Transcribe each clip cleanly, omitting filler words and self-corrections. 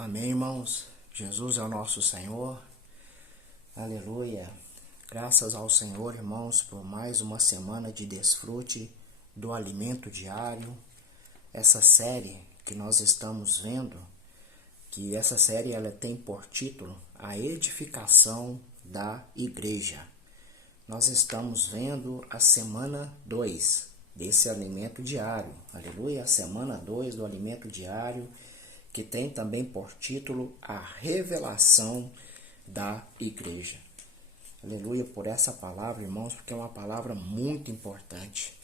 Amém, irmãos? Jesus é o nosso Senhor. Aleluia. Graças ao Senhor, irmãos, por mais uma semana de desfrute do alimento diário. Essa série que nós estamos vendo, que essa série ela tem por título A Edificação da Igreja. Nós estamos vendo a semana 2 desse alimento diário. Aleluia, a semana 2 do alimento diário, que tem também por título A Revelação da Igreja. Aleluia por essa palavra, irmãos, porque é uma palavra muito importante,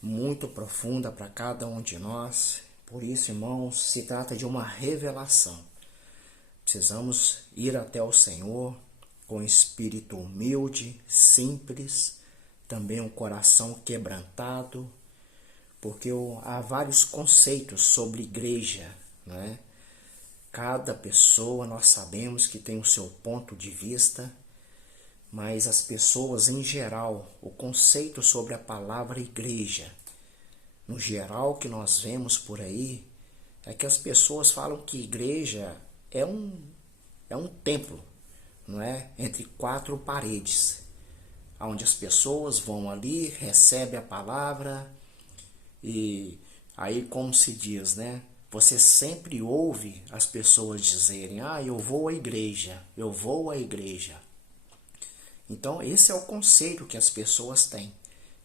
muito profunda para cada um de nós. Por isso, irmãos, se trata de uma revelação. Precisamos ir até o Senhor com espírito humilde, simples, também um coração quebrantado, porque há vários conceitos sobre igreja, não é? Cada pessoa, nós sabemos que tem o seu ponto de vista, mas as pessoas em geral, o conceito sobre a palavra igreja, no geral que nós vemos por aí, é que as pessoas falam que igreja é um templo, não é? Entre quatro paredes, onde as pessoas vão ali, recebem a palavra e aí, como se diz, né? Você sempre ouve as pessoas dizerem, eu vou à igreja, eu vou à igreja. Então, esse é o conceito que as pessoas têm,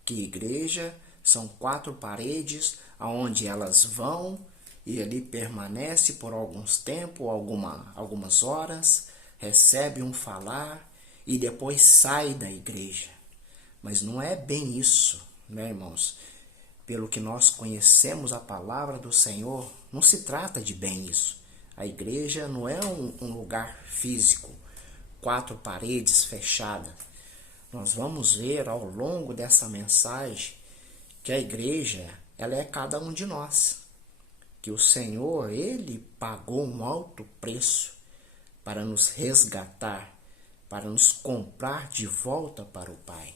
que igreja são quatro paredes, aonde elas vão e ali permanece por alguns tempos, algumas horas, recebe um falar e depois sai da igreja. Mas não é bem isso, né, irmãos? Pelo que nós conhecemos a palavra do Senhor, não se trata de bem isso. A igreja não é um lugar físico, quatro paredes fechadas. Nós vamos ver ao longo dessa mensagem que a igreja, ela é cada um de nós. Que o Senhor, Ele pagou um alto preço para nos resgatar, para nos comprar de volta para o Pai.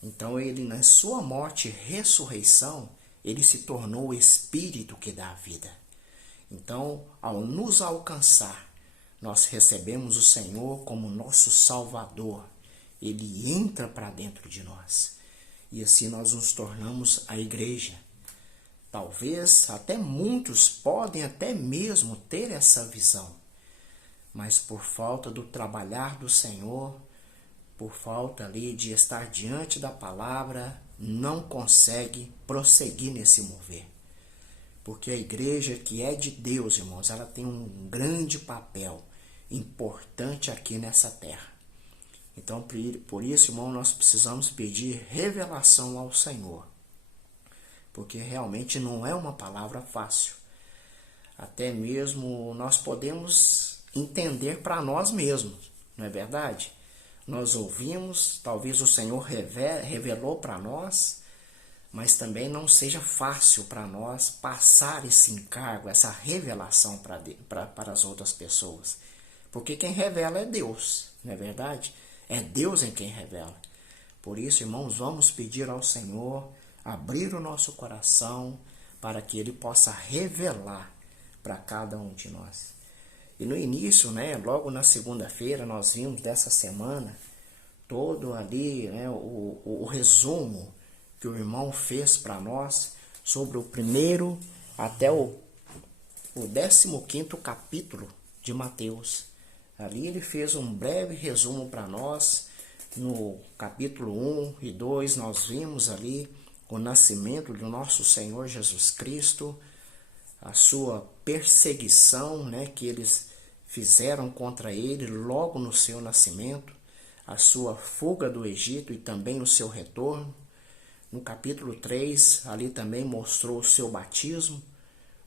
Então ele, na sua morte e ressurreição, ele se tornou o Espírito que dá a vida. Então, ao nos alcançar, nós recebemos o Senhor como nosso Salvador. Ele entra para dentro de nós. E assim nós nos tornamos a igreja. Talvez até muitos podem até mesmo ter essa visão. Mas por falta do trabalhar do Senhor, por falta ali de estar diante da palavra, não consegue prosseguir nesse mover. Porque a igreja que é de Deus, irmãos, ela tem um grande papel importante aqui nessa terra. Então, por isso, irmão, nós precisamos pedir revelação ao Senhor. Porque realmente não é uma palavra fácil. Até mesmo nós podemos entender para nós mesmos, não é verdade? Nós ouvimos, talvez o Senhor revelou para nós, mas também não seja fácil para nós passar esse encargo, essa revelação para as outras pessoas. Porque quem revela é Deus, não é verdade? É Deus em quem revela. Por isso, irmãos, vamos pedir ao Senhor abrir o nosso coração para que Ele possa revelar para cada um de nós. E no início, né, logo na segunda-feira, nós vimos dessa semana, todo ali, né, o resumo que o irmão fez para nós sobre o primeiro até o 15º capítulo de Mateus. Ali ele fez um breve resumo para nós. No capítulo 1 e 2 nós vimos ali o nascimento do nosso Senhor Jesus Cristo, a sua perseguição, né, que eles fizeram contra ele logo no seu nascimento, a sua fuga do Egito e também o seu retorno. No capítulo 3, ali também mostrou o seu batismo.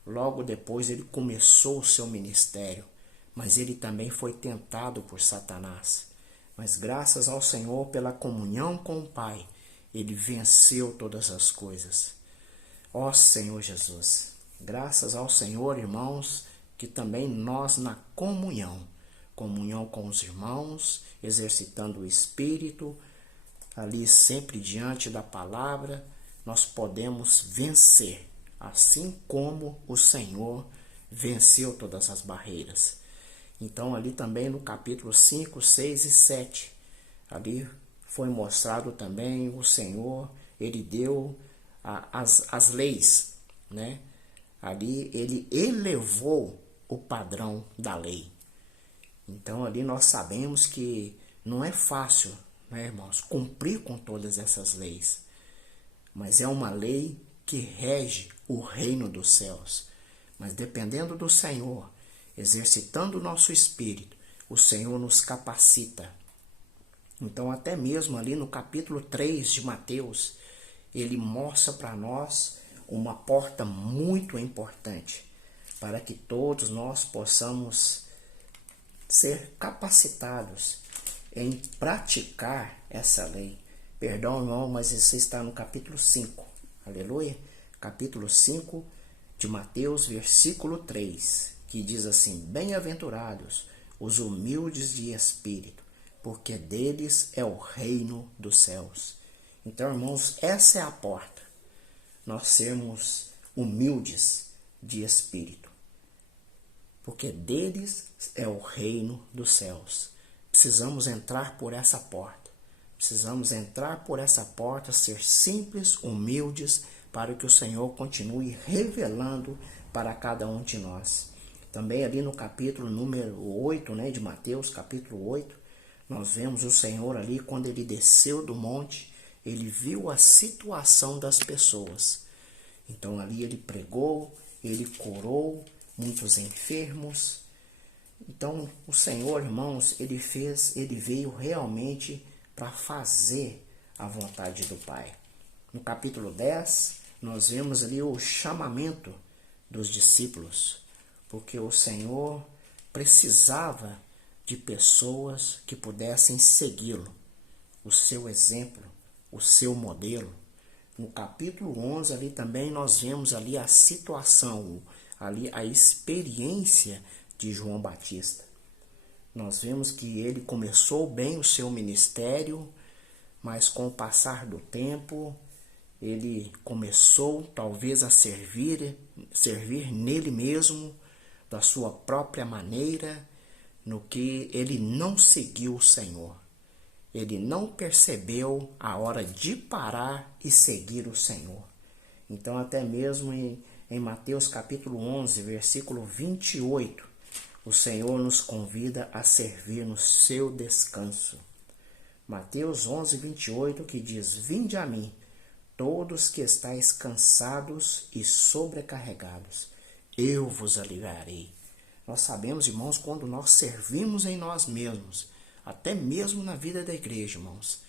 Logo depois ele começou o seu ministério, mas ele também foi tentado por Satanás. Mas graças ao Senhor, pela comunhão com o Pai, ele venceu todas as coisas. Ó Senhor Jesus, graças ao Senhor, irmãos, que também nós na comunhão com os irmãos, exercitando o Espírito, ali sempre diante da palavra, nós podemos vencer, assim como o Senhor venceu todas as barreiras. Então ali também no capítulo 5, 6 e 7, ali foi mostrado também o Senhor, ele deu as leis, né? Ali ele elevou o padrão da lei. Então ali nós sabemos que não é fácil, né, irmãos, cumprir com todas essas leis. Mas é uma lei que rege o reino dos céus. Mas dependendo do Senhor, exercitando o nosso espírito, o Senhor nos capacita. Então até mesmo ali no capítulo 3 de Mateus, ele mostra para nós uma porta muito importante para que todos nós possamos ser capacitados em praticar essa lei. Perdão, irmão, mas isso está no capítulo 5. Aleluia. Capítulo 5 de Mateus, versículo 3, que diz assim: Bem-aventurados os humildes de espírito, porque deles é o reino dos céus. Então, irmãos, essa é a porta. Nós sermos humildes de espírito, porque deles é o reino dos céus. Precisamos entrar por essa porta. Precisamos entrar por essa porta, ser simples, humildes, para que o Senhor continue revelando para cada um de nós. Também ali no capítulo número 8, né, de Mateus, capítulo 8, nós vemos o Senhor ali, quando ele desceu do monte, ele viu a situação das pessoas. Então ali ele pregou, ele curou muitos enfermos. Então o Senhor, irmãos, ele veio realmente para fazer a vontade do Pai. No capítulo 10, nós vemos ali o chamamento dos discípulos, porque o Senhor precisava de pessoas que pudessem segui-lo, o seu exemplo, o seu modelo. No capítulo 11 ali também nós vemos ali a situação, ali a experiência de João Batista. Nós vemos que ele começou bem o seu ministério, mas com o passar do tempo, ele começou talvez a servir nele mesmo, da sua própria maneira, no que ele não seguiu o Senhor. Ele não percebeu a hora de parar e seguir o Senhor. Então até mesmo em Mateus capítulo 11, versículo 28, o Senhor nos convida a servir no seu descanso. Mateus 11, 28, que diz: Vinde a mim, todos que estáis cansados e sobrecarregados, eu vos aliviarei. Nós sabemos, irmãos, quando nós servimos em nós mesmos, até mesmo na vida da igreja, irmãos,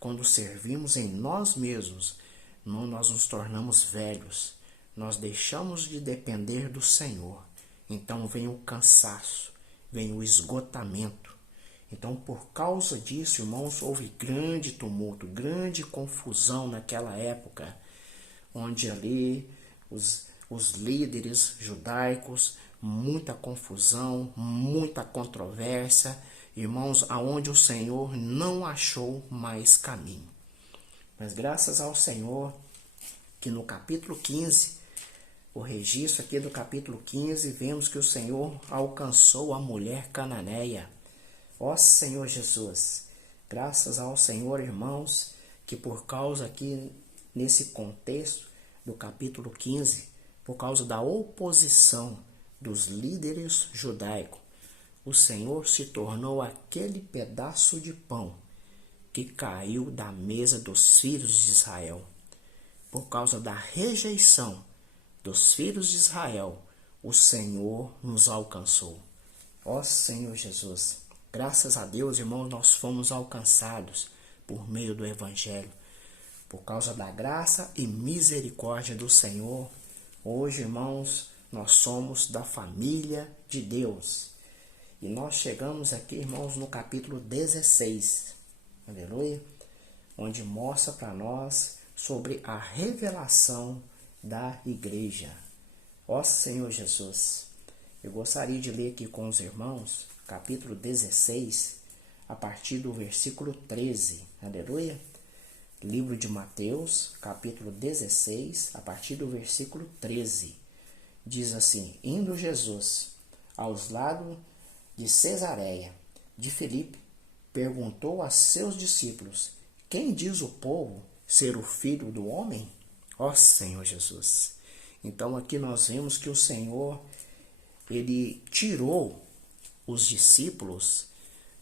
quando servimos em nós mesmos, irmão, nós nos tornamos velhos, nós deixamos de depender do Senhor. Então vem o cansaço, vem o esgotamento. Então, por causa disso, irmãos, houve grande tumulto, grande confusão naquela época, onde ali os líderes judaicos, muita confusão, muita controvérsia, irmãos, aonde o Senhor não achou mais caminho. Mas graças ao Senhor, que no capítulo 15, o registro aqui do capítulo 15, vemos que o Senhor alcançou a mulher cananeia. Ó Senhor Jesus, graças ao Senhor, irmãos, que por causa aqui, nesse contexto do capítulo 15, por causa da oposição dos líderes judaicos, o Senhor se tornou aquele pedaço de pão que caiu da mesa dos filhos de Israel. Por causa da rejeição dos filhos de Israel, o Senhor nos alcançou. Ó Senhor Jesus, graças a Deus, irmãos, nós fomos alcançados por meio do Evangelho. Por causa da graça e misericórdia do Senhor, hoje, irmãos, nós somos da família de Deus. E nós chegamos aqui, irmãos, no capítulo 16, aleluia, onde mostra para nós sobre a revelação da igreja. Ó Senhor Jesus, eu gostaria de ler aqui com os irmãos, capítulo 16, a partir do versículo 13, aleluia. Livro de Mateus, capítulo 16, a partir do versículo 13. diz assim: indo Jesus aos lados de Cesareia de Filipe, perguntou a seus discípulos: quem diz o povo ser o Filho do Homem? Ó Senhor Jesus! Então aqui nós vemos que o Senhor, ele tirou os discípulos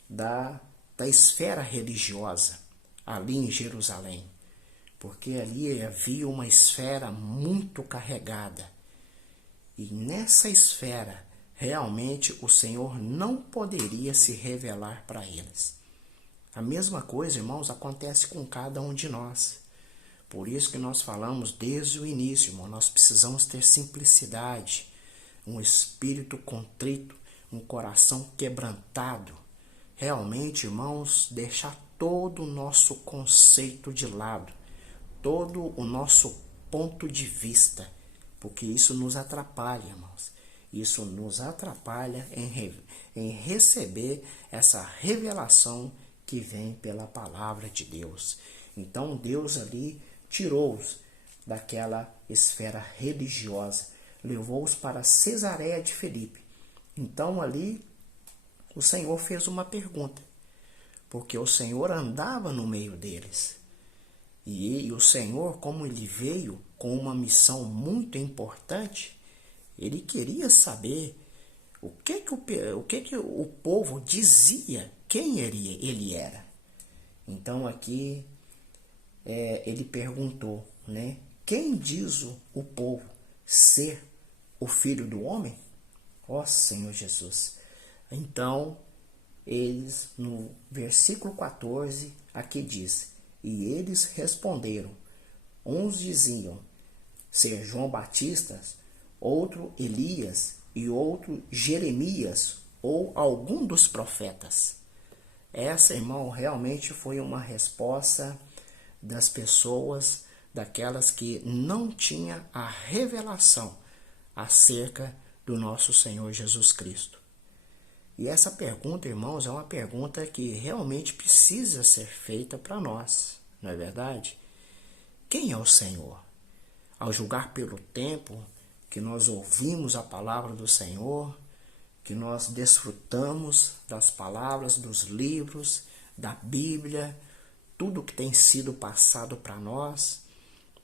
da esfera religiosa ali em Jerusalém, porque ali havia uma esfera muito carregada. E nessa esfera, realmente o Senhor não poderia se revelar para eles. A mesma coisa, irmãos, acontece com cada um de nós. Por isso que nós falamos desde o início, irmão, nós precisamos ter simplicidade, um espírito contrito, um coração quebrantado. Realmente, irmãos, deixar todo o nosso conceito de lado, todo o nosso ponto de vista, porque isso nos atrapalha, irmãos. Isso nos atrapalha em receber essa revelação que vem pela palavra de Deus. Então Deus ali tirou-os daquela esfera religiosa, levou-os para Cesareia de Filipe. Então ali o Senhor fez uma pergunta, porque o Senhor andava no meio deles. E o Senhor, como ele veio com uma missão muito importante, ele queria saber o que o povo dizia, quem ele era. Então aqui ele perguntou, né? Quem diz o povo ser o Filho do Homem? Ó Senhor Jesus! Então, eles, no versículo 14, aqui diz: e eles responderam, uns diziam ser João Batista, outro Elias e outro Jeremias ou algum dos profetas. Essa, irmão, realmente foi uma resposta das pessoas, daquelas que não tinham a revelação acerca do nosso Senhor Jesus Cristo. E essa pergunta, irmãos, é uma pergunta que realmente precisa ser feita para nós, não é verdade? Quem é o Senhor? Ao julgar pelo tempo que nós ouvimos a palavra do Senhor, que nós desfrutamos das palavras, dos livros, da Bíblia, tudo que tem sido passado para nós,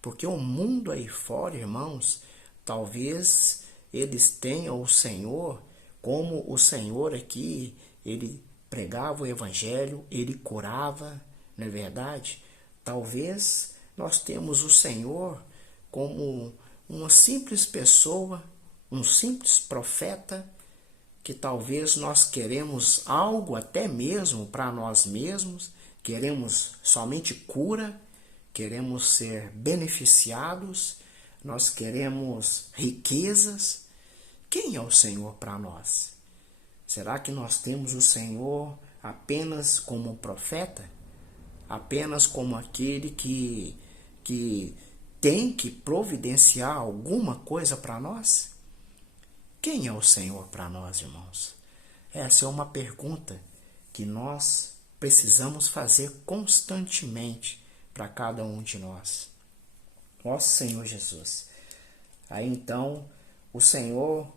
porque o mundo aí fora, irmãos, talvez eles tenham o Senhor como o Senhor aqui, ele pregava o Evangelho, ele curava, não é verdade? Talvez nós temos o Senhor como uma simples pessoa, um simples profeta, que talvez nós queremos algo até mesmo para nós mesmos, queremos somente cura, queremos ser beneficiados, nós queremos riquezas. Quem é o Senhor para nós? Será que nós temos o Senhor apenas como um profeta? Apenas como aquele que tem que providenciar alguma coisa para nós? Quem é o Senhor para nós, irmãos? Essa é uma pergunta que nós precisamos fazer constantemente para cada um de nós. Ó Senhor Jesus! Aí então o Senhor,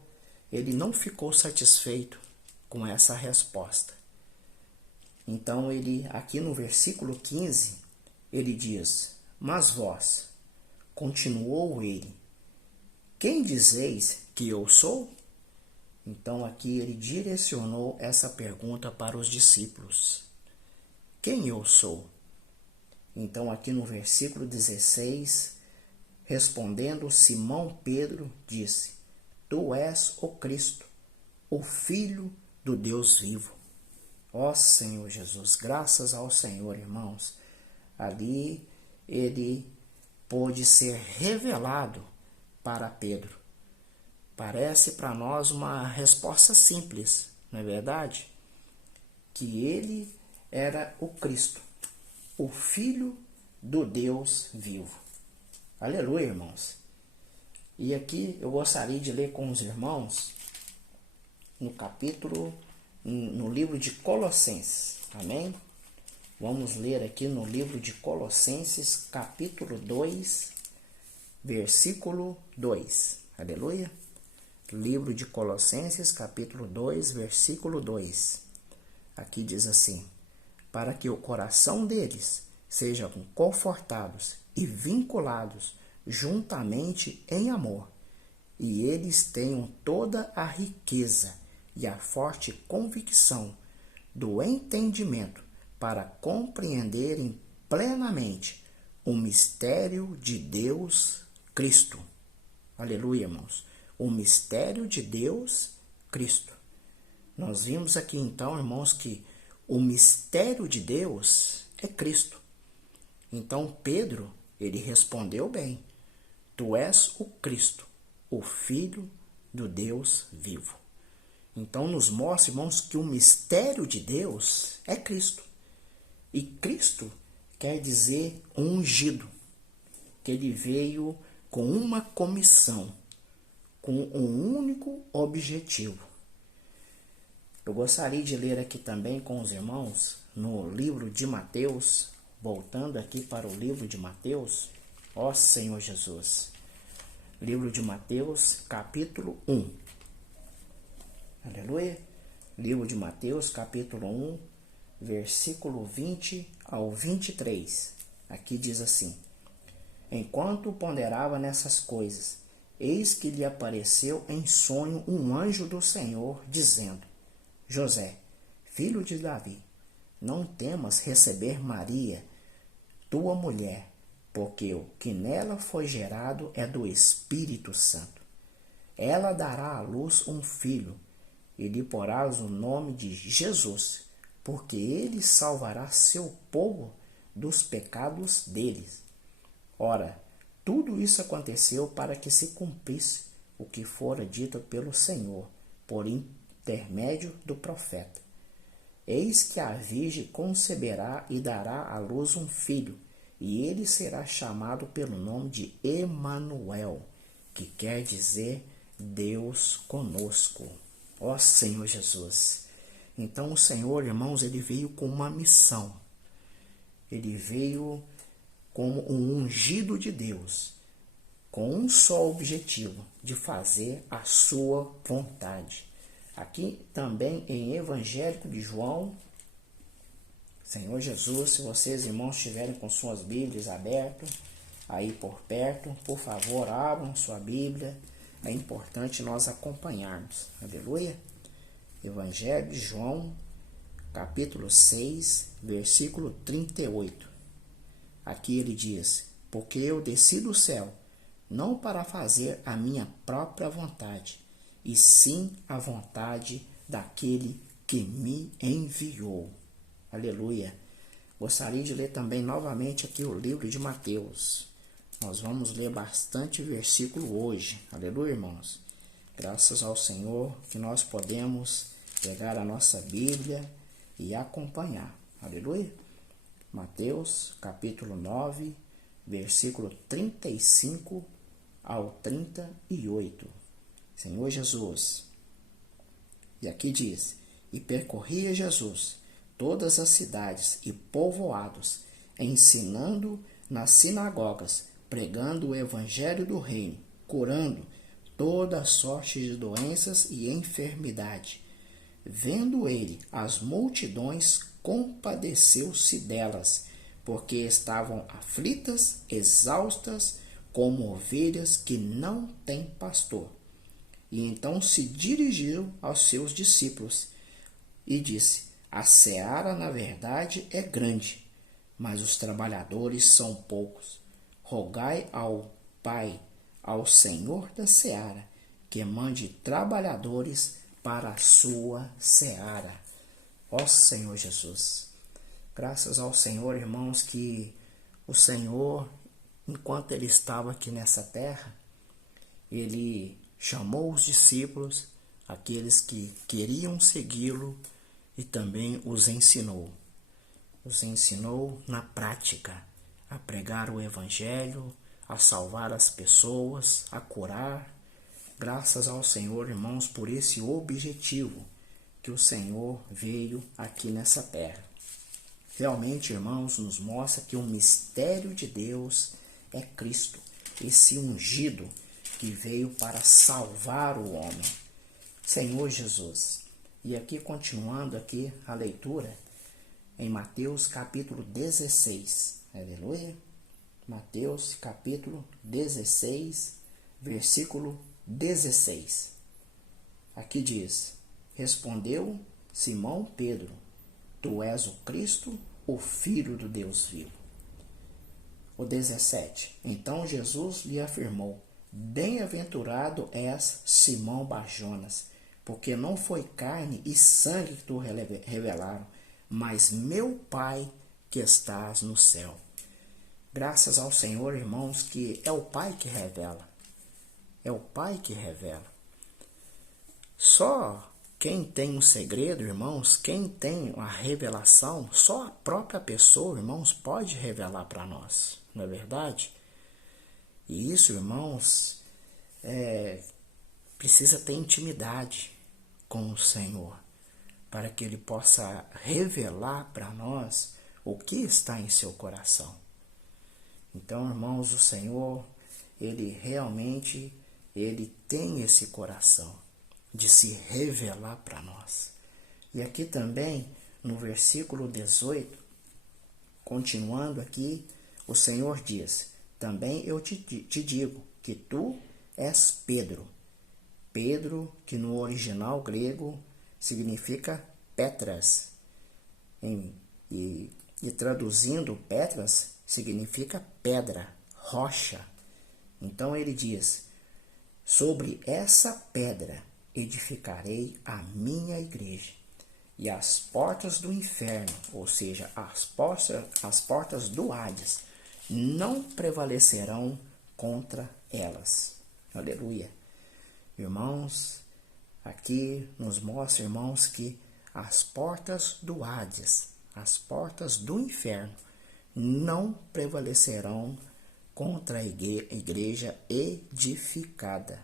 ele não ficou satisfeito com essa resposta. Então ele, aqui no versículo 15, ele diz: mas vós, continuou ele, quem dizeis que eu sou? Então aqui ele direcionou essa pergunta para os discípulos. Quem eu sou? Então aqui no versículo 16, respondendo Simão Pedro, disse: tu és o Cristo, o Filho do Deus vivo. Ó Senhor Jesus, graças ao Senhor, irmãos, ali ele pôde ser revelado para Pedro. Parece para nós uma resposta simples, não é verdade? Que ele era o Cristo, o Filho do Deus vivo. Aleluia, irmãos. E aqui eu gostaria de ler com os irmãos no livro de Colossenses. Amém? Vamos ler aqui no livro de Colossenses, capítulo 2, versículo 2. Aleluia. livro de Colossenses, capítulo 2, versículo 2. Aqui diz assim: para que o coração deles sejam confortados e vinculados juntamente em amor, e eles tenham toda a riqueza e a forte convicção do entendimento para compreenderem plenamente o mistério de Deus Cristo. Aleluia, irmãos. O mistério de Deus Cristo. Nós vimos aqui então, irmãos, que o mistério de Deus é Cristo. Então Pedro, ele respondeu bem: tu és o Cristo, o Filho do Deus vivo. Então nos mostra, irmãos, que o mistério de Deus é Cristo. E Cristo quer dizer ungido, que ele veio com uma comissão, com um único objetivo. Eu gostaria de ler aqui também com os irmãos no livro de Mateus, voltando aqui para o livro de Mateus, ó Senhor Jesus. Livro de Mateus, capítulo 1. Aleluia. Livro de Mateus, capítulo 1, versículo 20 ao 23. Aqui diz assim: enquanto ponderava nessas coisas, eis que lhe apareceu em sonho um anjo do Senhor, dizendo: José, filho de Davi, não temas receber Maria, tua mulher, porque o que nela foi gerado é do Espírito Santo. Ela dará à luz um filho, e lhe porás o nome de Jesus, porque ele salvará seu povo dos pecados deles. Ora, tudo isso aconteceu para que se cumprisse o que fora dito pelo Senhor, por intermédio do profeta. Eis que a virgem conceberá e dará à luz um filho, e ele será chamado pelo nome de Emanuel, que quer dizer Deus conosco. Ó Senhor Jesus. Então o Senhor, irmãos, ele veio com uma missão. Ele veio como um ungido de Deus, com um só objetivo, de fazer a sua vontade. Aqui também em Evangelho de João, Senhor Jesus, se vocês, irmãos, estiverem com suas Bíblias abertas, aí por perto, por favor, abram sua Bíblia. É importante nós acompanharmos. Aleluia. Evangelho de João, capítulo 6, versículo 38. Aqui ele diz: porque eu desci do céu, não para fazer a minha própria vontade, e sim a vontade daquele que me enviou. Aleluia. Gostaria de ler também novamente aqui o livro de Mateus. Nós vamos ler bastante versículo hoje. Aleluia, irmãos. Graças ao Senhor que nós podemos pegar a nossa Bíblia e acompanhar. Aleluia. Mateus, capítulo 9, versículo 35 ao 38. Senhor Jesus. E aqui diz: e percorria Jesus todas as cidades e povoados, ensinando nas sinagogas, pregando o evangelho do reino, curando toda sorte de doenças e enfermidade. Vendo ele as multidões, compadeceu-se delas, porque estavam aflitas, exaustas, como ovelhas que não têm pastor. E então se dirigiu aos seus discípulos e disse: a seara, na verdade, é grande, mas os trabalhadores são poucos. Rogai ao Pai, ao Senhor da seara, que mande trabalhadores para a sua seara. Ó Senhor Jesus. Graças ao Senhor, irmãos, que o Senhor, enquanto ele estava aqui nessa terra, ele chamou os discípulos, aqueles que queriam segui-lo, e também os ensinou. Os ensinou na prática a pregar o evangelho, a salvar as pessoas, a curar. Graças ao Senhor, irmãos, por esse objetivo que o Senhor veio aqui nessa terra. Realmente, irmãos, nos mostra que o mistério de Deus é Cristo, esse ungido, que veio para salvar o homem. Senhor Jesus. E aqui, continuando aqui a leitura, em Mateus capítulo 16. Aleluia. Mateus capítulo 16, versículo 16. Aqui diz: respondeu Simão Pedro: tu és o Cristo, o Filho do Deus vivo. O 17. Então Jesus lhe afirmou: bem-aventurado és, Simão Barjonas, porque não foi carne e sangue que tu revelaram, mas meu Pai que estás no céu. Graças ao Senhor, irmãos, que é o Pai que revela. É o Pai que revela. Só quem tem um segredo, irmãos, quem tem a revelação, só a própria pessoa, irmãos, pode revelar para nós. Não é verdade? E isso, irmãos, precisa ter intimidade com o Senhor, para que Ele possa revelar para nós o que está em seu coração. Então, irmãos, o Senhor, Ele realmente, Ele tem esse coração de se revelar para nós. E aqui também, no versículo 18, continuando aqui, o Senhor diz: também eu te digo que tu és Pedro. Pedro, que no original grego significa Petras, e traduzindo Petras significa pedra, rocha. Então ele diz: sobre essa pedra edificarei a minha igreja, e as portas do inferno, ou seja, as portas do Hades, não prevalecerão contra elas. Aleluia. Irmãos, aqui nos mostra, irmãos, que as portas do Hades, as portas do inferno, não prevalecerão contra a igreja edificada.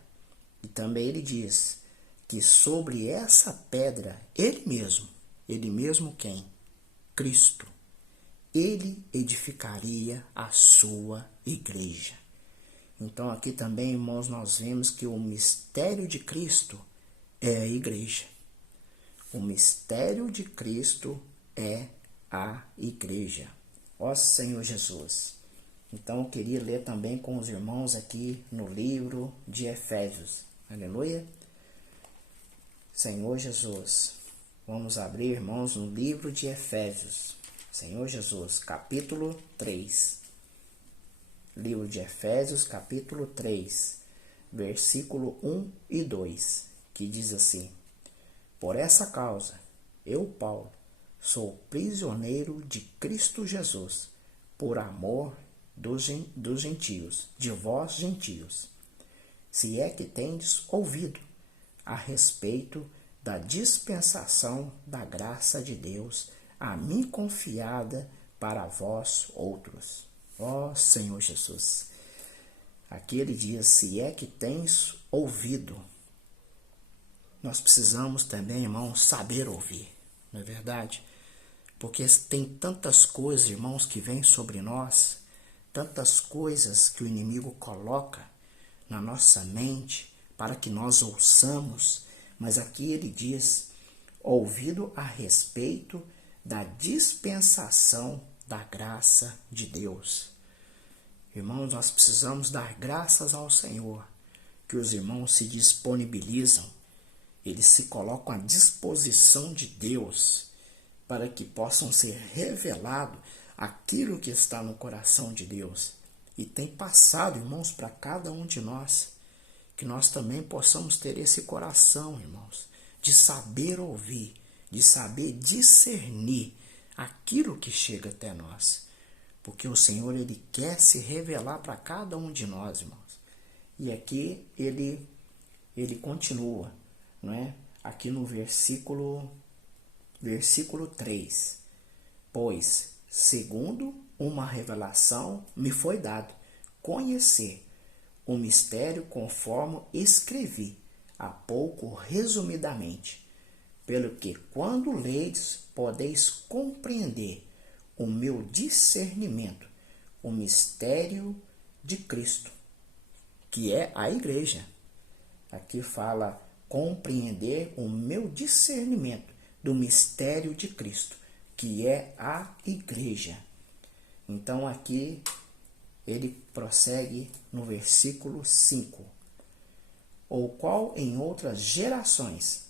E também ele diz que sobre essa pedra, ele mesmo quem? Cristo, ele edificaria a sua igreja. Então aqui também, irmãos, nós vemos que o mistério de Cristo é a igreja. O mistério de Cristo é a igreja. Ó Senhor Jesus. Então eu queria ler também com os irmãos aqui no livro de Efésios. Aleluia. Senhor Jesus. Vamos abrir, irmãos, no livro de Efésios. Senhor Jesus, capítulo 3. Livro de Efésios, capítulo 3, versículo 1 e 2, que diz assim: por essa causa, eu, Paulo, sou prisioneiro de Cristo Jesus, por amor dos gentios, de vós gentios, se é que tendes ouvido a respeito da dispensação da graça de Deus, a mim confiada para vós outros. Ó Senhor Jesus. Aqui ele diz: se é que tens ouvido. Nós precisamos também, irmãos, saber ouvir, não é verdade? Porque tem tantas coisas, irmãos, que vêm sobre nós, tantas coisas que o inimigo coloca na nossa mente para que nós ouçamos, mas aqui ele diz: ouvido a respeito da dispensação da graça de Deus. Irmãos, nós precisamos dar graças ao Senhor, que os irmãos se disponibilizam, eles se colocam à disposição de Deus, para que possam ser revelado aquilo que está no coração de Deus. E tem passado, irmãos, para cada um de nós, que nós também possamos ter esse coração, irmãos, de saber ouvir, de saber discernir aquilo que chega até nós. Porque o Senhor, Ele quer se revelar para cada um de nós, irmãos. E aqui ele continua, não é? Aqui no versículo 3. Pois, segundo uma revelação, me foi dado conhecer o mistério conforme escrevi há pouco resumidamente, pelo que, quando ledes, podeis compreender o meu discernimento, o mistério de Cristo, que é a igreja. Aqui fala compreender o meu discernimento do mistério de Cristo, que é a igreja. Então aqui ele prossegue no versículo 5. O qual em outras gerações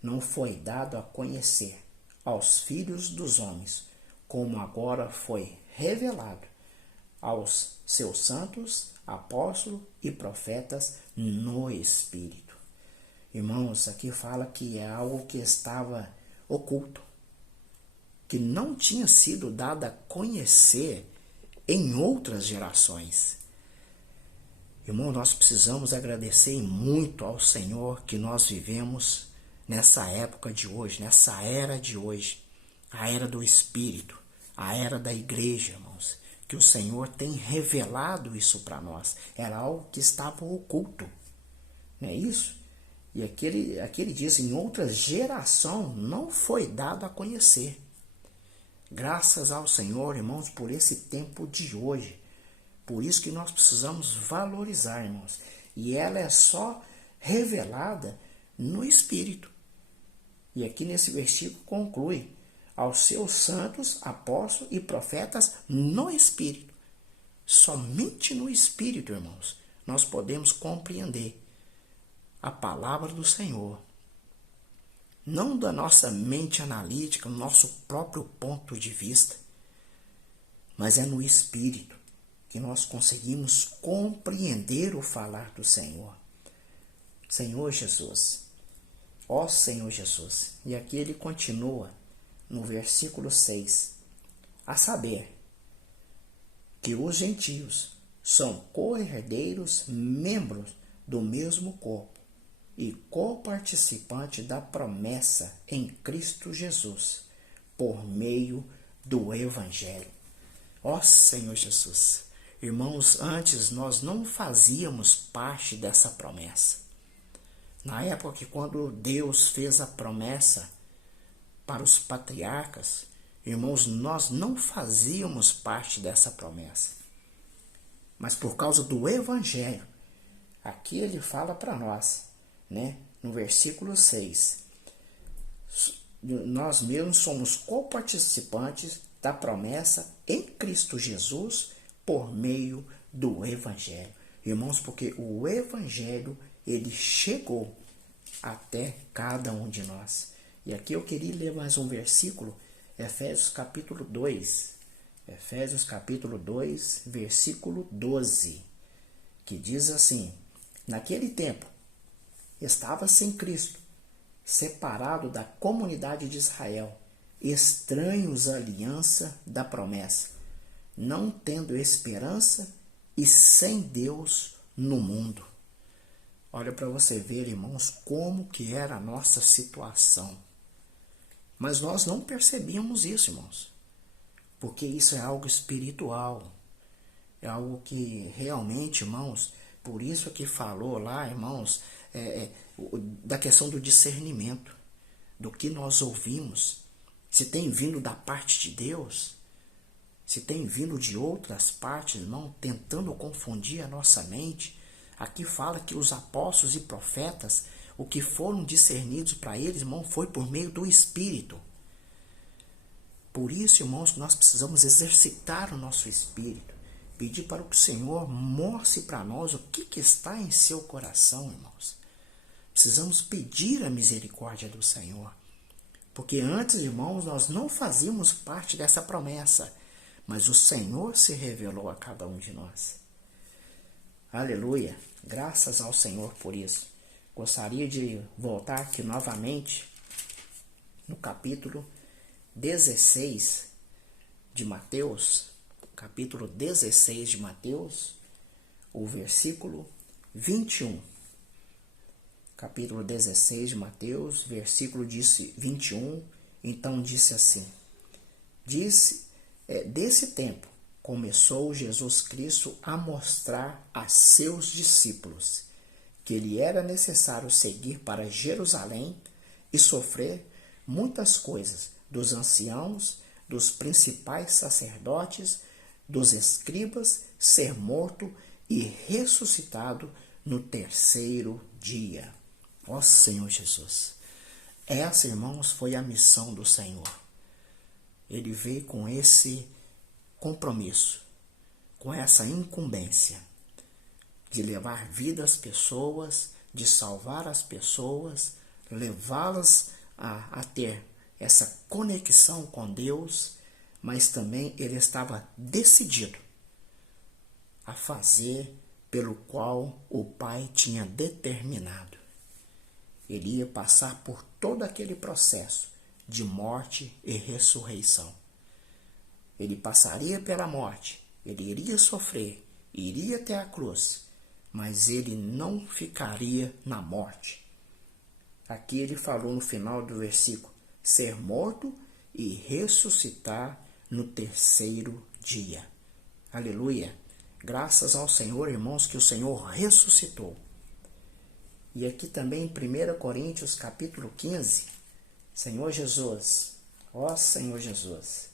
não foi dado a conhecer aos filhos dos homens, como agora foi revelado aos seus santos, apóstolos e profetas no Espírito. Irmãos, aqui fala que é algo que estava oculto, que não tinha sido dado a conhecer em outras gerações. Irmão, nós precisamos agradecer muito ao Senhor que nós vivemos nessa época de hoje, nessa era de hoje, a era do Espírito, a era da igreja, irmãos, que o Senhor tem revelado isso para nós. Era algo que estava oculto, não é isso? E aqui ele diz, em outra geração não foi dado a conhecer. Graças ao Senhor, irmãos, por esse tempo de hoje. Por isso que nós precisamos valorizar, irmãos. E ela é só revelada no Espírito. E aqui nesse versículo conclui: aos seus santos, apóstolos e profetas no Espírito. Somente no Espírito, irmãos, nós podemos compreender a palavra do Senhor. Não da nossa mente analítica, no nosso próprio ponto de vista, mas é no Espírito que nós conseguimos compreender o falar do Senhor. Senhor Jesus, ó Senhor Jesus. E aqui ele continua no versículo 6, a saber, que os gentios são co-herdeiros, membros do mesmo corpo e coparticipante da promessa em Cristo Jesus, por meio do Evangelho. Ó Senhor Jesus, irmãos, antes nós não fazíamos parte dessa promessa. Na época que quando Deus fez a promessa para os patriarcas, irmãos, nós não fazíamos parte dessa promessa. Mas por causa do Evangelho, aqui ele fala para nós, no versículo 6, nós mesmos somos coparticipantes da promessa em Cristo Jesus por meio do Evangelho. Irmãos, porque o Evangelho, ele chegou até cada um de nós. E aqui eu queria ler mais um versículo, Efésios capítulo 2. Efésios capítulo 2, versículo 12, que diz assim: naquele tempo, estava sem Cristo, separado da comunidade de Israel, estranhos à aliança da promessa, não tendo esperança e sem Deus no mundo. Olha para você ver, irmãos, como que era a nossa situação. Mas nós não percebíamos isso, irmãos, porque isso é algo espiritual, é algo que realmente, irmãos, por isso que falou lá, irmãos, da questão do discernimento, do que nós ouvimos, se tem vindo da parte de Deus, se tem vindo de outras partes, irmão, tentando confundir a nossa mente. Aqui fala que os apóstolos e profetas, o que foram discernidos para eles, irmão, foi por meio do Espírito. Por isso, irmãos, que nós precisamos exercitar o nosso espírito, pedir para que o Senhor mostre para nós o que está em seu coração, irmãos. Precisamos pedir a misericórdia do Senhor, porque antes, irmãos, nós não fazíamos parte dessa promessa, mas o Senhor se revelou a cada um de nós. Aleluia! Graças ao Senhor por isso. Gostaria de voltar aqui novamente no capítulo 16 de Mateus, capítulo 16 de Mateus, o versículo 21. Capítulo 16 de Mateus, versículo 21, então disse assim: desse tempo começou Jesus Cristo a mostrar a seus discípulos que lhe era necessário seguir para Jerusalém e sofrer muitas coisas dos anciãos, dos principais sacerdotes, dos escribas, ser morto e ressuscitado no terceiro dia. Ó Senhor Jesus. Essa, irmãos, foi a missão do Senhor. Ele veio com esse compromisso, com essa incumbência de levar vida às pessoas, de salvar as pessoas, levá-las a ter essa conexão com Deus, mas também ele estava decidido a fazer pelo qual o Pai tinha determinado. Ele ia passar por todo aquele processo de morte e ressurreição. Ele passaria pela morte, ele iria sofrer, iria até a cruz, mas ele não ficaria na morte. Aqui ele falou no final do versículo, ser morto e ressuscitar no terceiro dia. Aleluia! Graças ao Senhor, irmãos, que o Senhor ressuscitou. E aqui também em 1 Coríntios capítulo 15, Senhor Jesus, ó Senhor Jesus,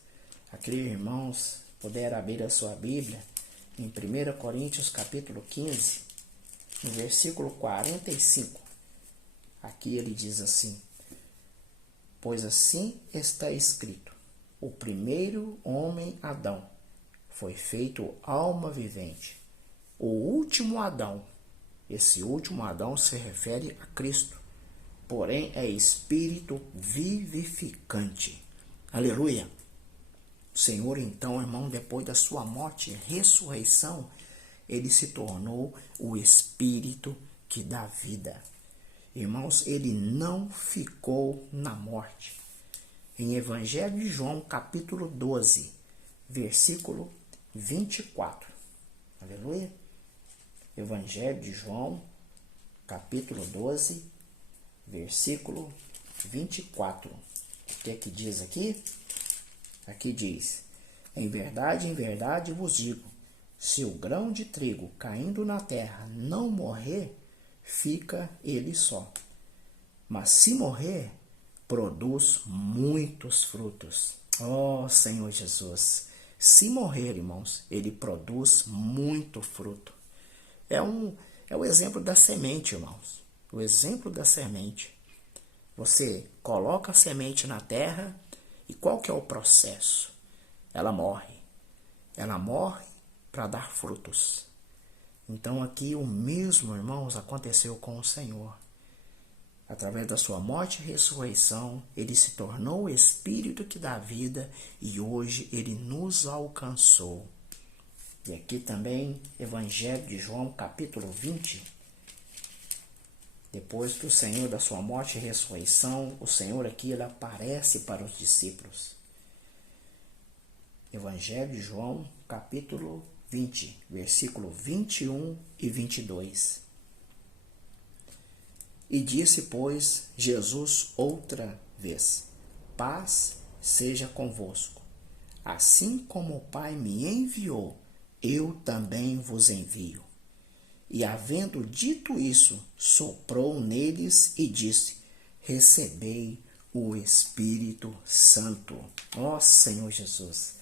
aqui irmãos, puder abrir a sua Bíblia, em 1 Coríntios capítulo 15, no versículo 45, aqui ele diz assim, pois assim está escrito, o primeiro homem Adão foi feito alma vivente, o último Adão, esse último Adão se refere a Cristo, porém é espírito vivificante. Aleluia! O Senhor, então, irmão, depois da sua morte e ressurreição, ele se tornou o espírito que dá vida. Irmãos, ele não ficou na morte. Em Evangelho de João, capítulo 12, versículo 24. Aleluia! Evangelho de João, capítulo 12, versículo 24. O que é que diz aqui? Aqui diz, em verdade vos digo, se o grão de trigo caindo na terra não morrer, fica ele só. Mas se morrer, produz muitos frutos. Ó Senhor Jesus, se morrer, irmãos, ele produz muito fruto. É o exemplo da semente, irmãos. O exemplo da semente. Você coloca a semente na terra e qual que é o processo? Ela morre. Ela morre para dar frutos. Então aqui o mesmo, irmãos, aconteceu com o Senhor. Através da sua morte e ressurreição, ele se tornou o Espírito que dá vida e hoje ele nos alcançou. E aqui também, Evangelho de João, capítulo 20. Depois que o Senhor, da sua morte e ressurreição, o Senhor aqui ele aparece para os discípulos. Evangelho de João, capítulo 20, versículo 21 e 22. E disse, pois, Jesus outra vez, paz seja convosco. Assim como o Pai me enviou, eu também vos envio. E havendo dito isso, soprou neles e disse, recebei o Espírito Santo. Ó Senhor Jesus,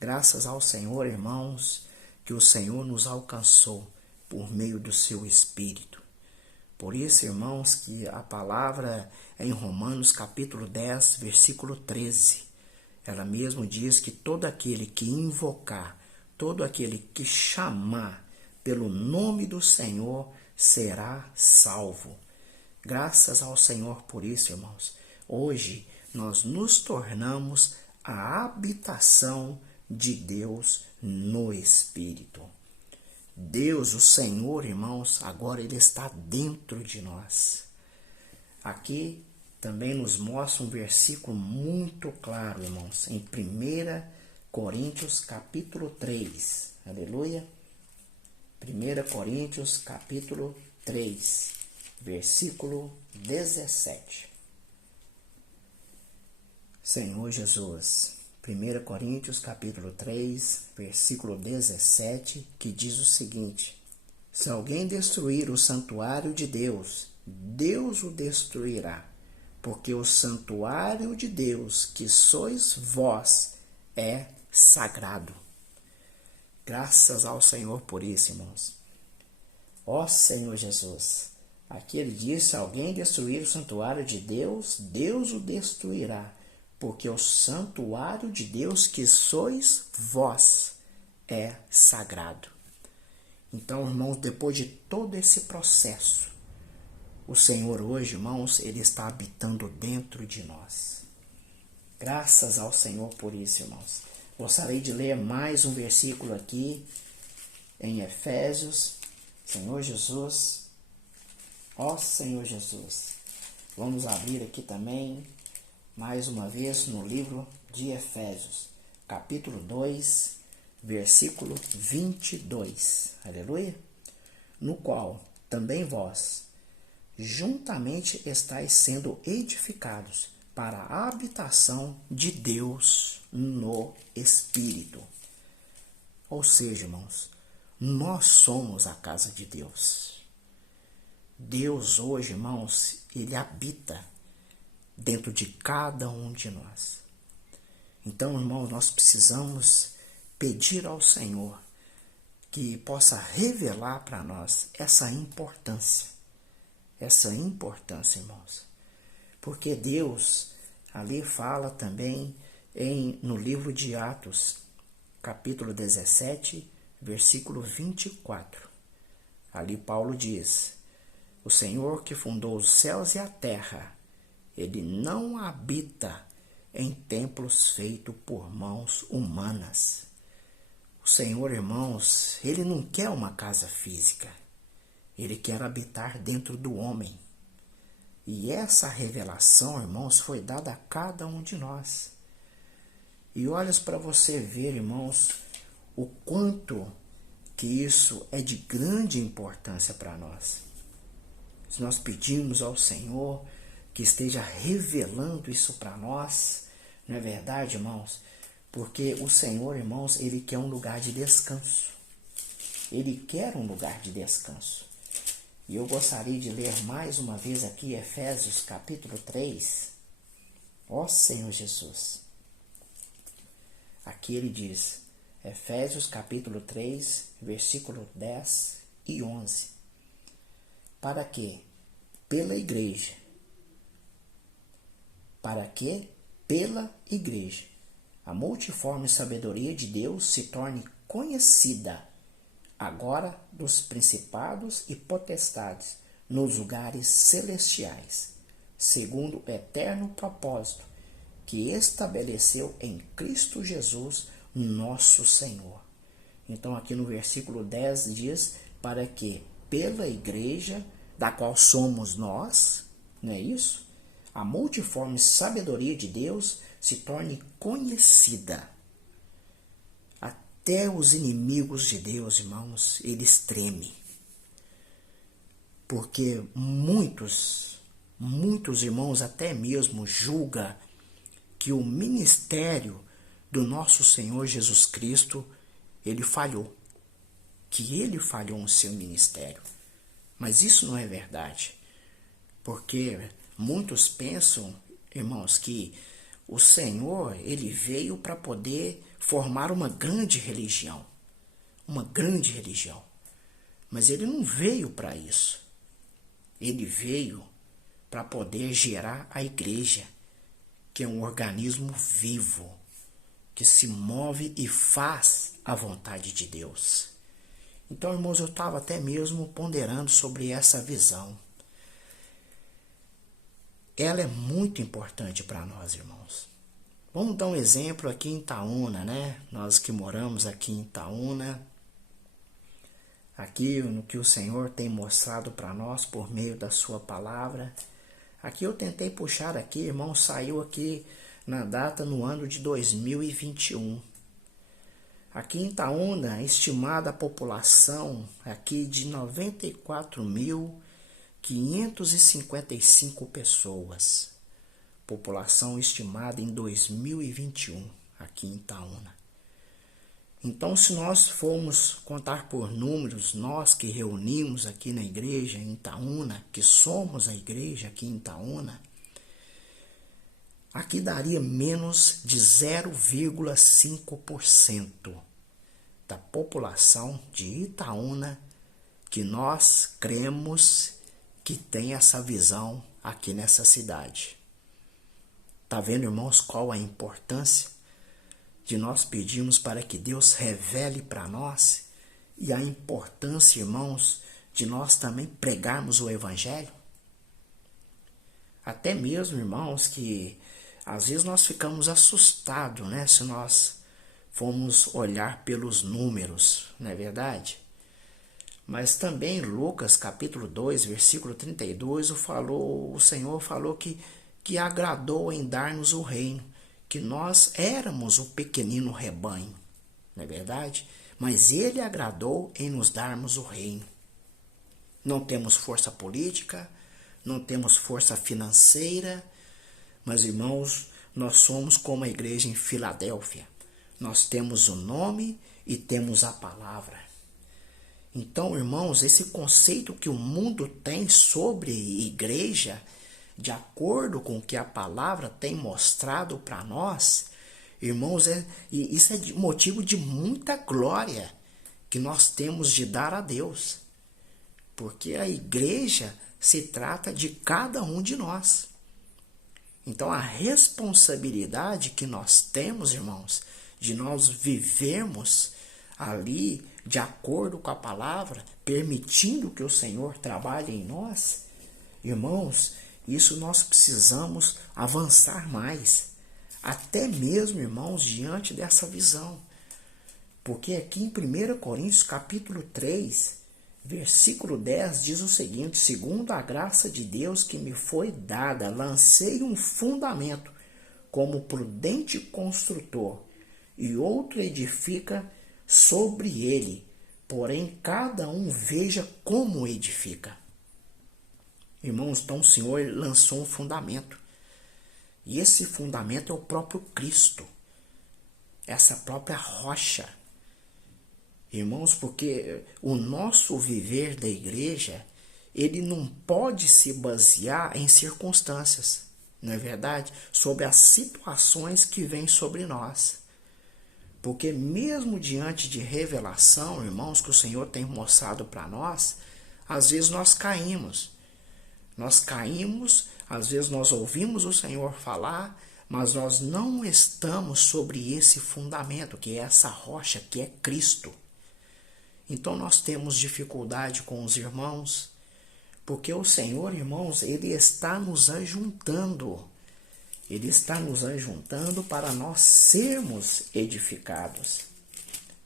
graças ao Senhor, irmãos, que o Senhor nos alcançou por meio do seu Espírito. Por isso, irmãos, que a palavra é em Romanos capítulo 10, versículo 13. Ela mesmo diz que todo aquele que invocar, todo aquele que chamar pelo nome do Senhor será salvo. Graças ao Senhor por isso, irmãos. Hoje nós nos tornamos a habitação de Deus no Espírito. Deus, o Senhor, irmãos, agora ele está dentro de nós. Aqui também nos mostra um versículo muito claro, irmãos, em 1 Coríntios capítulo 3. Aleluia. 1 Coríntios capítulo 3, versículo 17. Senhor Jesus, 1 Coríntios capítulo 3, versículo 17, que diz o seguinte: se alguém destruir o santuário de Deus, Deus o destruirá, porque o santuário de Deus, que sois vós, é sagrado. Graças ao Senhor por isso, irmãos. Ó Senhor Jesus, aqui ele diz: se alguém destruir o santuário de Deus, Deus o destruirá, porque o santuário de Deus que sois vós é sagrado. Então, irmãos, depois de todo esse processo, o Senhor hoje, irmãos, Ele está habitando dentro de nós. Graças ao Senhor por isso, irmãos. Gostaria de ler mais um versículo aqui em Efésios. Senhor Jesus, ó Senhor Jesus. Vamos abrir aqui também, mais uma vez, no livro de Efésios, capítulo 2, versículo 22. Aleluia. No qual também vós, juntamente estáis sendo edificados para a habitação de Deus no Espírito. Ou seja, irmãos, nós somos a casa de Deus. Deus hoje, irmãos, Ele habita dentro de cada um de nós. Então, irmãos, nós precisamos pedir ao Senhor que possa revelar para nós essa importância, irmãos. Porque Deus ali fala também no livro de Atos, capítulo 17, versículo 24. Ali Paulo diz: o Senhor que fundou os céus e a terra, Ele não habita em templos feitos por mãos humanas. O Senhor, irmãos, Ele não quer uma casa física. Ele quer habitar dentro do homem. E essa revelação, irmãos, foi dada a cada um de nós. E olha para você ver, irmãos, o quanto que isso é de grande importância para nós. Se nós pedimos ao Senhor que esteja revelando isso para nós, não é verdade, irmãos? Porque o Senhor, irmãos, Ele quer um lugar de descanso. Ele quer um lugar de descanso. E eu gostaria de ler mais uma vez aqui Efésios capítulo 3. Ó Senhor Jesus. Aqui ele diz, Efésios capítulo 3, versículo 10 e 11. Para que pela igreja, a multiforme sabedoria de Deus se torne conhecida agora dos principados e potestades nos lugares celestiais, segundo o eterno propósito que estabeleceu em Cristo Jesus, nosso Senhor. Então aqui no versículo 10 diz, para que pela igreja, da qual somos nós, não é isso? A multiforme sabedoria de Deus se torne conhecida. Até os inimigos de Deus, irmãos, eles tremem. Porque muitos irmãos até mesmo julgam que o ministério do nosso Senhor Jesus Cristo, ele falhou. Que ele falhou no seu ministério. Mas isso não é verdade. Porque muitos pensam, irmãos, que o Senhor, ele veio para poder formar uma grande religião. Mas ele não veio para isso. Ele veio para poder gerar a igreja, que é um organismo vivo, que se move e faz a vontade de Deus. Então, irmãos, eu estava até mesmo ponderando sobre essa visão. Ela é muito importante para nós, irmãos. Vamos dar um exemplo aqui em Itaúna, né? Nós que moramos aqui em Itaúna, aqui no que o Senhor tem mostrado para nós por meio da sua palavra. Aqui eu tentei puxar aqui, irmão, saiu aqui na data no ano de 2021. Aqui em Itaúna, estimada a população aqui de 94.555 pessoas. População estimada em 2021 aqui em Itaúna. Então, se nós formos contar por números, nós que reunimos aqui na igreja em Itaúna, que somos a igreja aqui em Itaúna, aqui daria menos de 0,5% da população de Itaúna que nós cremos que tem essa visão aqui nessa cidade. Tá vendo, irmãos, qual a importância de nós pedirmos para que Deus revele para nós e a importância, irmãos, de nós também pregarmos o Evangelho? Até mesmo, irmãos, que às vezes nós ficamos assustados, né, se nós formos olhar pelos números, não é verdade? Mas também Lucas capítulo 2, versículo 32, o Senhor falou que agradou em dar-nos o reino, que nós éramos o pequenino rebanho, não é verdade? Mas Ele agradou em nos darmos o reino. Não temos força política, não temos força financeira, mas, irmãos, nós somos como a igreja em Filadélfia. Nós temos o nome e temos a palavra. Então, irmãos, esse conceito que o mundo tem sobre igreja, de acordo com o que a palavra tem mostrado para nós, irmãos, isso é motivo de muita glória que nós temos de dar a Deus. Porque a igreja se trata de cada um de nós. Então, a responsabilidade que nós temos, irmãos, de nós vivermos ali de acordo com a palavra, permitindo que o Senhor trabalhe em nós, irmãos, isso nós precisamos avançar mais, até mesmo, irmãos, diante dessa visão. Porque aqui em 1 Coríntios capítulo 3, versículo 10 diz o seguinte: segundo a graça de Deus que me foi dada, lancei um fundamento como prudente construtor, e outro edifica sobre ele, porém cada um veja como edifica. Irmãos, então o Senhor lançou um fundamento, e esse fundamento é o próprio Cristo, essa própria rocha. Irmãos, porque o nosso viver da igreja, ele não pode se basear em circunstâncias, não é verdade? Sobre as situações que vêm sobre nós. Porque mesmo diante de revelação, irmãos, que o Senhor tem mostrado para nós, às vezes nós caímos. Nós caímos, às vezes nós ouvimos o Senhor falar, mas nós não estamos sobre esse fundamento, que é essa rocha, que é Cristo. Então nós temos dificuldade com os irmãos, porque o Senhor, irmãos, Ele está nos ajuntando. Ele está nos ajuntando para nós sermos edificados.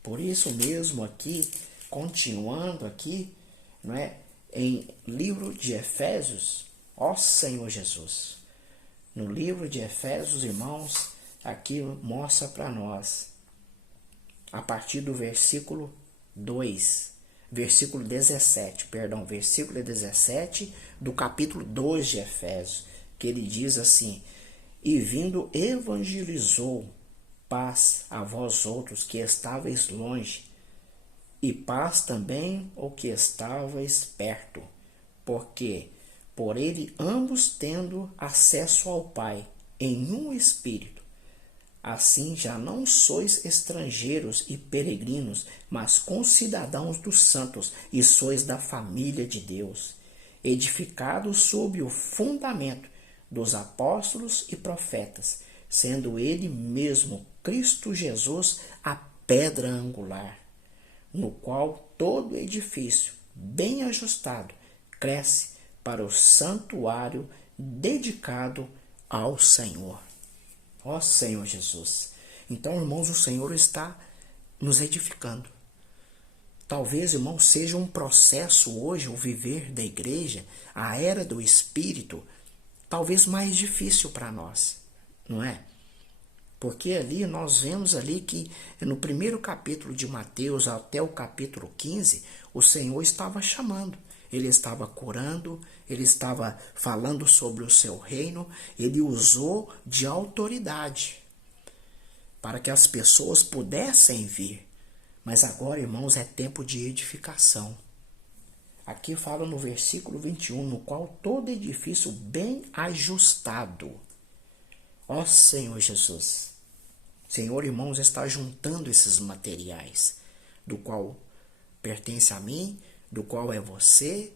Por isso mesmo aqui, continuando aqui, não é, em livro de Efésios, ó Senhor Jesus. No livro de Efésios, irmãos, aqui mostra para nós, a partir do versículo 17 do capítulo 2 de Efésios, que ele diz assim: e vindo evangelizou paz a vós outros que estáveis longe, e paz também o que estáveis perto, porque por ele ambos tendo acesso ao Pai em um Espírito. Assim já não sois estrangeiros e peregrinos, mas concidadãos dos santos, e sois da família de Deus, edificados sob o fundamento dos apóstolos e profetas, sendo ele mesmo Cristo Jesus a pedra angular, no qual todo edifício bem ajustado cresce para o santuário dedicado ao Senhor. Ó Senhor Jesus. Então, irmãos, o Senhor está nos edificando. Talvez, irmãos, seja um processo hoje, o viver da igreja, a era do Espírito, talvez mais difícil para nós, não é? Porque ali nós vemos ali que no primeiro capítulo de Mateus até o capítulo 15, o Senhor estava chamando. Ele estava curando, ele estava falando sobre o seu reino, ele usou de autoridade para que as pessoas pudessem vir. Mas agora, irmãos, é tempo de edificação. Aqui fala no versículo 21, no qual todo edifício bem ajustado. Ó Senhor Jesus. Senhor, irmãos, está juntando esses materiais, do qual pertence a mim, do qual é você,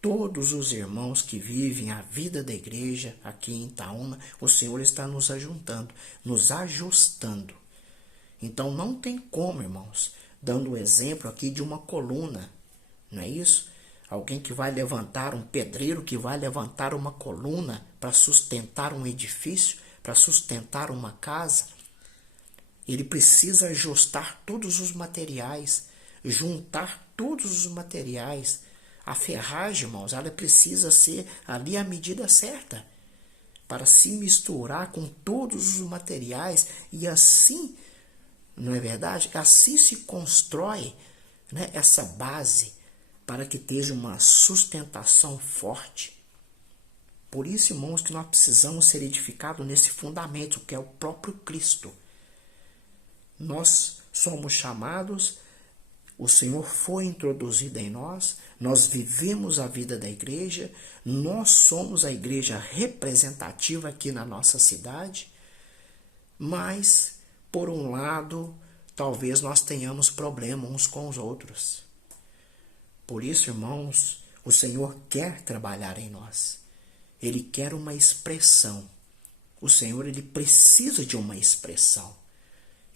todos os irmãos que vivem a vida da igreja aqui em Itaúna. O Senhor está nos ajuntando, nos ajustando. Então não tem como, irmãos, dando o exemplo aqui de uma coluna, não é isso? Alguém que vai levantar, um pedreiro que vai levantar uma coluna para sustentar um edifício, para sustentar uma casa. Ele precisa ajustar todos os materiais, juntar todos os materiais. A ferragem, irmãos, ela precisa ser ali a medida certa para se misturar com todos os materiais e assim, não é verdade? Assim se constrói, né, essa base para que tenha uma sustentação forte. Por isso, irmãos, que nós precisamos ser edificados nesse fundamento que é o próprio Cristo. Nós somos chamados, o Senhor foi introduzido em nós, nós vivemos a vida da igreja, nós somos a igreja representativa aqui na nossa cidade, mas, por um lado, talvez nós tenhamos problema uns com os outros. Por isso, irmãos, o Senhor quer trabalhar em nós. Ele quer uma expressão. O Senhor, ele precisa de uma expressão.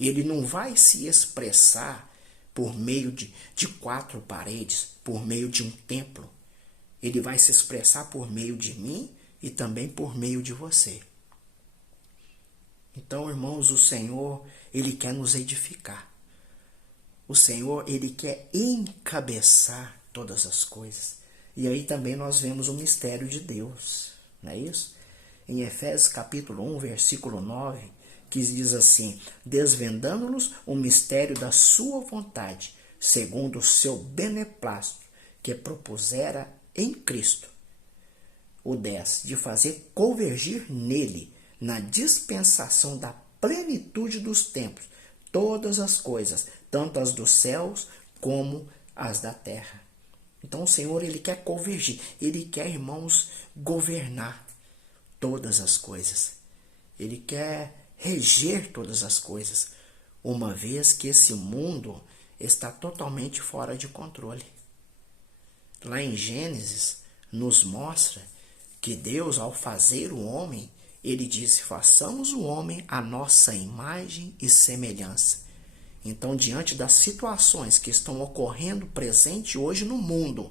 Ele não vai se expressar por meio de quatro paredes, por meio de um templo. Ele vai se expressar por meio de mim e também por meio de você. Então, irmãos, o Senhor, ele quer nos edificar. O Senhor, ele quer encabeçar todas as coisas. E aí também nós vemos o mistério de Deus, não é isso? Em Efésios capítulo 1, versículo 9, que diz assim: desvendando-nos o mistério da sua vontade, segundo o seu beneplácito, que propusera em Cristo. O 10, de fazer convergir nele, na dispensação da plenitude dos tempos, todas as coisas, tanto as dos céus como as da terra. Então o Senhor, ele quer convergir, ele quer, irmãos, governar todas as coisas. Ele quer reger todas as coisas, uma vez que esse mundo está totalmente fora de controle. Lá em Gênesis, nos mostra que Deus, ao fazer o homem, ele disse: façamos o homem à nossa imagem e semelhança. Então, diante das situações que estão ocorrendo presente hoje no mundo,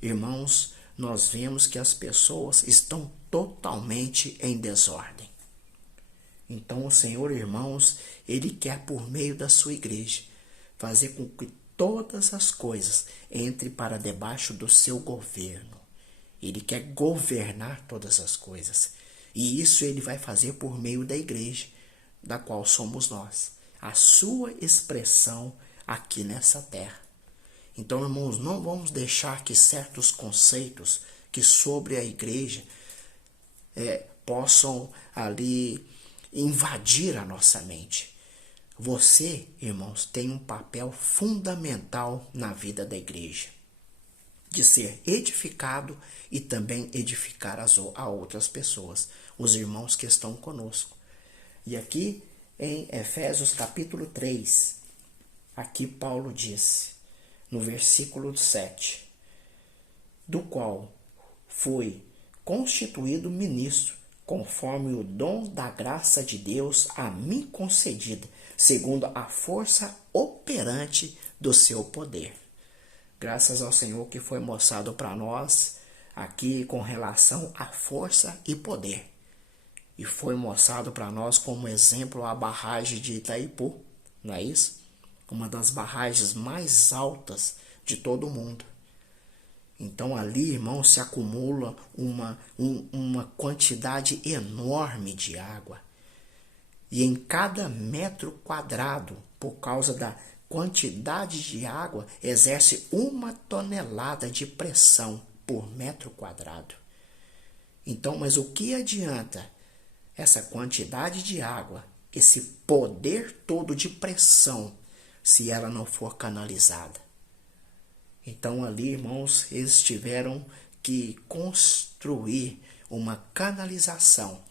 irmãos, nós vemos que as pessoas estão totalmente em desordem. Então, o Senhor, irmãos, ele quer, por meio da sua igreja, fazer com que todas as coisas entrem para debaixo do seu governo. Ele quer governar todas as coisas. E isso ele vai fazer por meio da igreja, da qual somos nós, a sua expressão aqui nessa terra. Então, irmãos, não vamos deixar que certos conceitos que sobre a igreja possam ali invadir a nossa mente. Você, irmãos, tem um papel fundamental na vida da igreja, de ser edificado e também edificar a outras pessoas, os irmãos que estão conosco. E aqui em Efésios capítulo 3, aqui Paulo diz, no versículo 7, do qual foi constituído ministro, conforme o dom da graça de Deus a mim concedida, segundo a força operante do seu poder. Graças ao Senhor que foi mostrado para nós aqui com relação à força e poder. E foi mostrado para nós como exemplo a barragem de Itaipu, não é isso? Uma das barragens mais altas de todo o mundo. Então ali, irmão, se acumula uma quantidade enorme de água. E em cada metro quadrado, por causa da quantidade de água, exerce 1 tonelada de pressão por metro quadrado. Então, mas o que adianta essa quantidade de água, esse poder todo de pressão, se ela não for canalizada? Então ali, irmãos, eles tiveram que construir uma canalização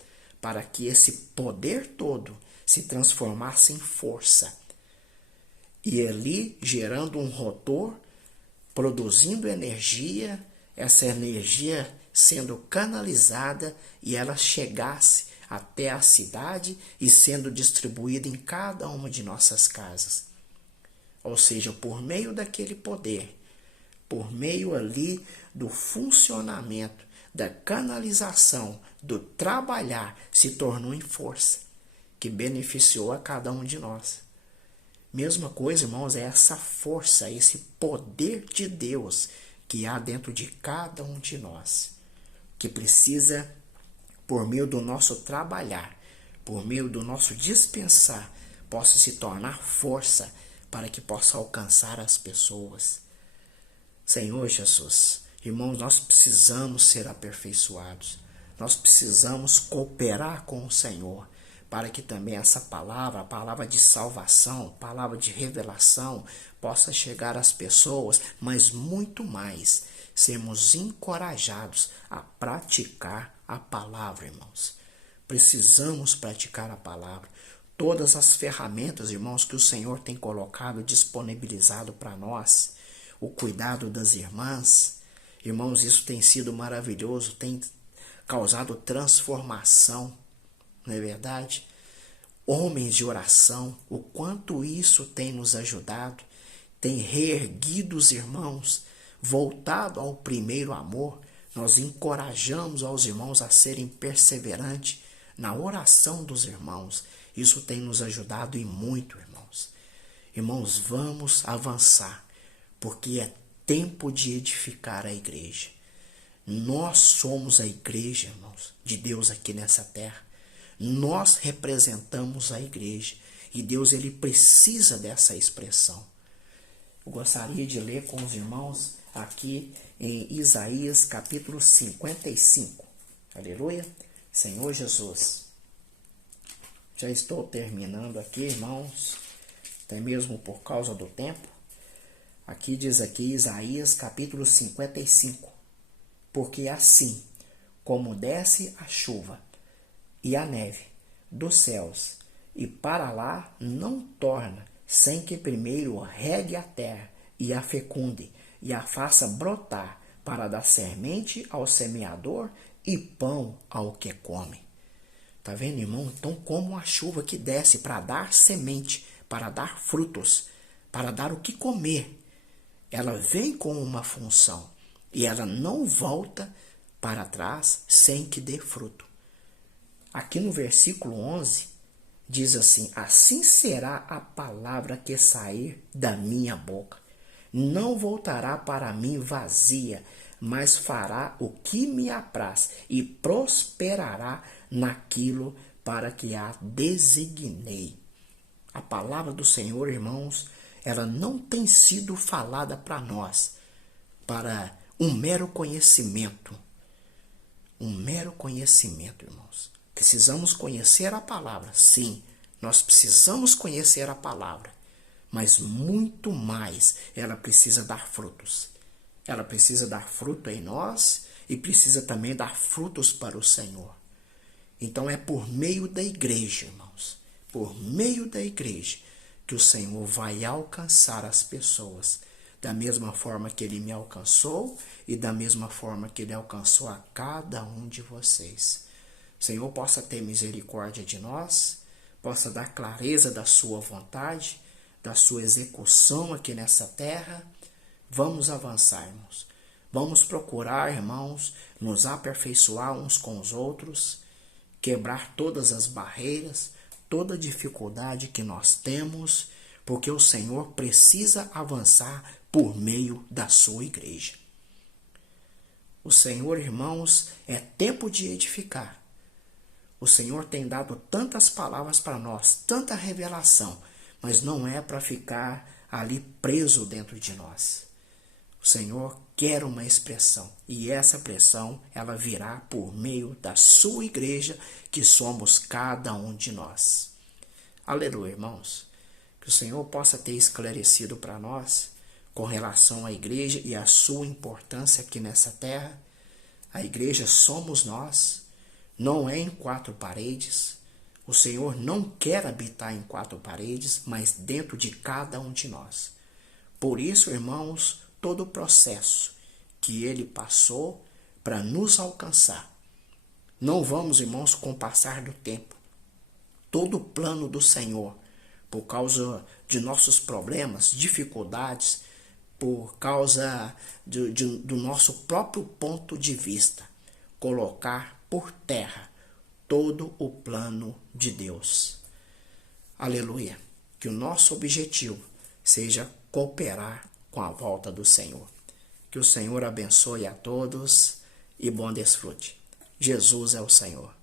para que esse poder todo se transformasse em força. E ali, gerando um rotor, produzindo energia, essa energia sendo canalizada e ela chegasse até a cidade e sendo distribuída em cada uma de nossas casas. Ou seja, por meio daquele poder, por meio ali do funcionamento, da canalização, do trabalhar, se tornou em força, que beneficiou a cada um de nós. Mesma coisa, irmãos, é essa força, esse poder de Deus que há dentro de cada um de nós, que precisa, por meio do nosso trabalhar, por meio do nosso dispensar, possa se tornar força para que possa alcançar as pessoas. Senhor Jesus, irmãos, nós precisamos ser aperfeiçoados, nós precisamos cooperar com o Senhor, para que também essa palavra, a palavra de salvação, a palavra de revelação, possa chegar às pessoas, mas muito mais, sermos encorajados a praticar a palavra, irmãos. Precisamos praticar a palavra. Todas as ferramentas, irmãos, que o Senhor tem colocado, disponibilizado para nós, o cuidado das irmãs, irmãos, isso tem sido maravilhoso, tem causado transformação, não é verdade? Homens de oração, o quanto isso tem nos ajudado, tem reerguido os irmãos, voltado ao primeiro amor. Nós encorajamos aos irmãos a serem perseverantes na oração dos irmãos. Isso tem nos ajudado e muito, irmãos. Irmãos, vamos avançar, porque é tempo de edificar a igreja. Nós somos a igreja, irmãos, de Deus aqui nessa terra. Nós representamos a igreja e Deus, ele precisa dessa expressão. Eu gostaria de ler com os irmãos aqui em Isaías capítulo 55. Aleluia. Senhor Jesus. Já estou terminando aqui, irmãos, até mesmo por causa do tempo. Aqui diz aqui Isaías capítulo 55. Porque assim como desce a chuva e a neve dos céus, e para lá não torna, sem que primeiro regue a terra, e a fecunde, e a faça brotar, para dar semente ao semeador e pão ao que come. Tá vendo, irmão? Então, como a chuva que desce para dar semente, para dar frutos, para dar o que comer, ela vem com uma função, e ela não volta para trás sem que dê fruto. Aqui no versículo 11, diz assim: assim será a palavra que sair da minha boca. Não voltará para mim vazia, mas fará o que me apraz e prosperará naquilo para que a designei. A palavra do Senhor, irmãos, ela não tem sido falada para nós, para um mero conhecimento. Um mero conhecimento, irmãos. Precisamos conhecer a palavra, sim, nós precisamos conhecer a palavra, mas muito mais, ela precisa dar frutos. Ela precisa dar fruto em nós e precisa também dar frutos para o Senhor. Então é por meio da igreja, irmãos, por meio da igreja, que o Senhor vai alcançar as pessoas, da mesma forma que Ele me alcançou e da mesma forma que Ele alcançou a cada um de vocês. O Senhor possa ter misericórdia de nós, possa dar clareza da sua vontade, da sua execução aqui nessa terra. Vamos avançar, irmãos. Vamos procurar, irmãos, nos aperfeiçoar uns com os outros, quebrar todas as barreiras, toda dificuldade que nós temos, porque o Senhor precisa avançar por meio da sua igreja. O Senhor, irmãos, é tempo de edificar. O Senhor tem dado tantas palavras para nós, tanta revelação, mas não é para ficar ali preso dentro de nós. O Senhor quer uma expressão, e essa expressão ela virá por meio da sua igreja, que somos cada um de nós. Aleluia, irmãos. Que o Senhor possa ter esclarecido para nós com relação à igreja e a sua importância aqui nessa terra. A igreja somos nós. Não é em quatro paredes. O Senhor não quer habitar em quatro paredes, mas dentro de cada um de nós. Por isso, irmãos, todo o processo que ele passou para nos alcançar. Não vamos, irmãos, com o passar do tempo, todo o plano do Senhor, por causa de nossos problemas, dificuldades, por causa do nosso próprio ponto de vista, colocar por terra todo o plano de Deus. Aleluia! Que o nosso objetivo seja cooperar com a volta do Senhor. Que o Senhor abençoe a todos e bom desfrute. Jesus é o Senhor.